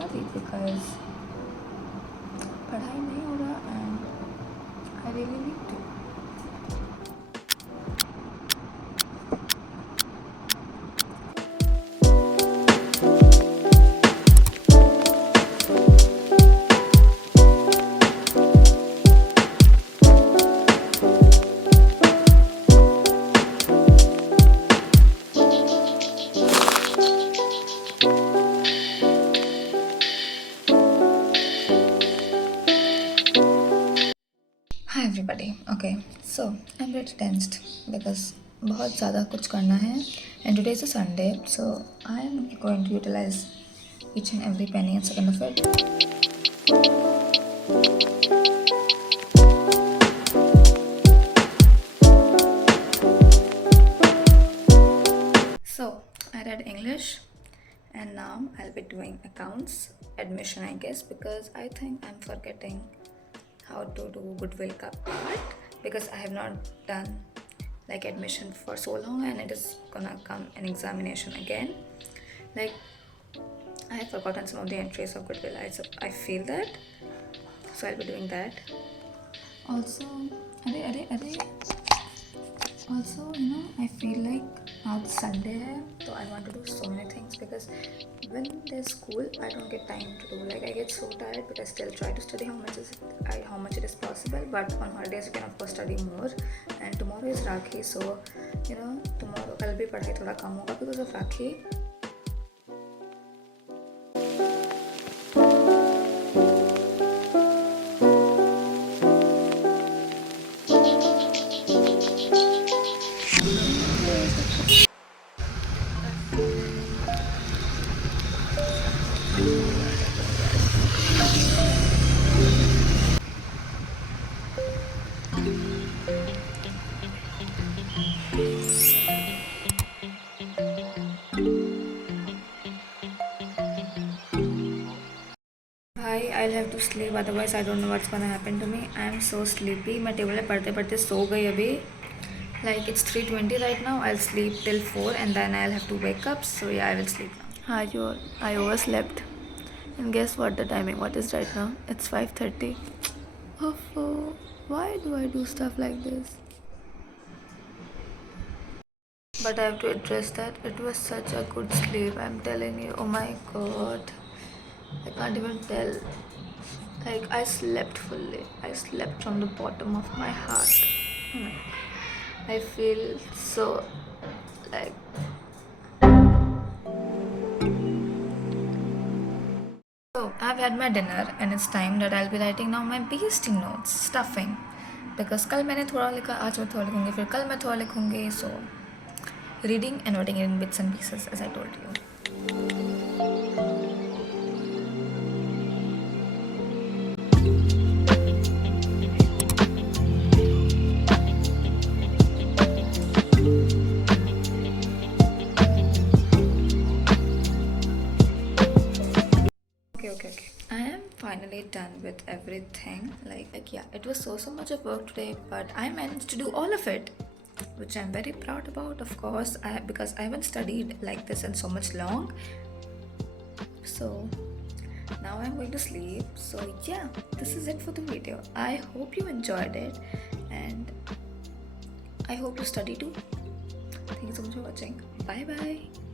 study because पढ़ाई नहीं हो रहा and I really need to. Hi everybody. Okay, so I'm very tensed because बहुत ज़्यादा कुछ करना है and today is a Sunday, so I am going to utilize each and every penny and second of it. So I read English and now I'll be doing accounts admission, I guess, because I think I'm forgetting how to do goodwill cup part because I have not done like admission for so long and it is gonna come an examination again. Like I have forgotten some of the entries of goodwill. I feel that, so I'll be doing that. Also, also, I feel like now it's Sunday hai, so I want to do so many things because when there's school, I don't get time to do. Like I get so tired, but I still try to study how much it is possible. But on holidays, you can of course study more. And tomorrow is Rakhi, so tomorrow कल भी पढ़ाई थोड़ा कम होगा because of Rakhi. I'll have to sleep, otherwise I don't know what's gonna happen to me. I'm so sleepy. मैं table पे पढ़ते पढ़ते सो गई अभी. Like it's 3:20 right now. I'll sleep till 4 and then I'll have to wake up. So yeah, I will sleep now. Hi you all. I overslept. And guess what the timing? What is right now? It's 5:30. Oh, why do I do stuff like this? But I have to address that it was such a good sleep. I'm telling you. Oh my god. I can't even tell. Like I slept fully. I slept from the bottom of my heart. I feel so like. So I've had my dinner and it's time that I'll be writing now my BST notes, stuffing. Because कल मैंने थोड़ा लिखा, आज मैं थोड़ा लिखूंगी, फिर कल मैं थोड़ा लिखूंगी. So reading and writing it in bits and pieces as I told you. Okay. I am finally done with everything. Like yeah, it was so much of work today, but I managed to do all of it, which I'm very proud about. Of course, because I haven't studied like this in so much long. So now I'm going to sleep. So yeah, this is it for the video. I hope you enjoyed it, and I hope you study too. Thank you so much for watching. Bye bye.